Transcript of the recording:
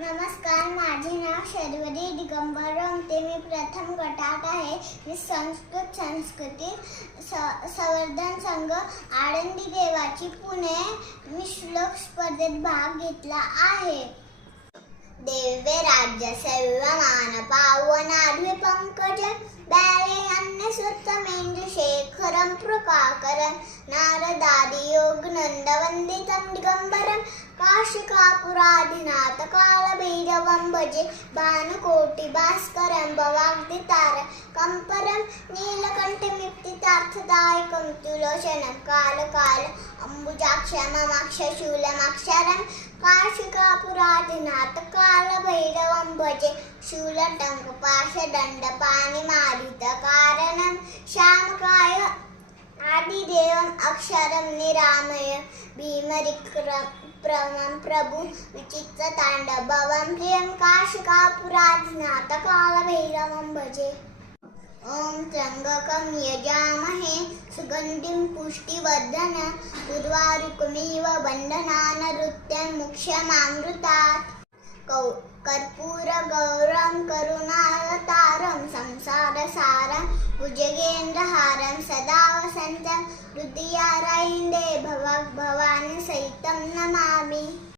नमस्कार माझे नाव शर्वरी दिगंबर रमते मी प्रथम गटात आहे. मी संस्कृत संस्कृती स संवर्धन संघ आळंदी देवाची पुणे मी श्लोक स्पर्धेत भाग घेतला आहे. देवे राज्य सेवमान पावन आडवे पंकज बॅरे अन्य सुत मेंदु शेखरम प्रकाकरण नारदादि योग नंदवंदितम दिगंबरम ಕಾಶಿಕಾಪುರಾದಿ ನಾಥಕಾಲ ಭೈರವಂಬಜೆ ಭಾನುಕೋಟಿ ಭಾಸ್ಕರಂ ಭವಾಗ್ದಿತಾರ ಕಂಪರಂ ನೀಲಕಂಠಮಿಪ್ತಿತಾರ್ಥದಾಯಕಂ ತುಲೋಚనం ಕಾಲ ಕಾಲ ಅಂಬುಜಾಕ್ಷ ಮಮಾಕ್ಷ ಶೂಲಮಾಕ್ಷರಂ ಕಾಶಿಕಾಪುರಾದಿ ನಾಥಕಾಲ ಭೈರವಂಬಜೆ ಶೂಲಟಂಕ ಪಾಶದಂಡ ಪಾಣಿಮಾದಿತ ಕಾರಣಂ ಶ್ಯಾಮಕಾಯ ಆದಿದೇವಂ ಅಕ್ಷರಂ ನಿರಾಮಯ भीमरिक्रमं प्रभु विचित्रताण्डवं प्रियं काशिकापुराधिनाथ कालभैरवं भजे। ॐ त्र्यम्बकं यजामहे सुगन्धिं पुष्टिवर्धन उर्वारुकमिव बन्धनानरुत्यं मुक्ष्यमामृतात् कौ कर्पूरगौरं करुणावतारं संसारसारं भुजगेन्द्रहारं सदा वसन्तं हृदयारविन्दे भव Pagdam na mami.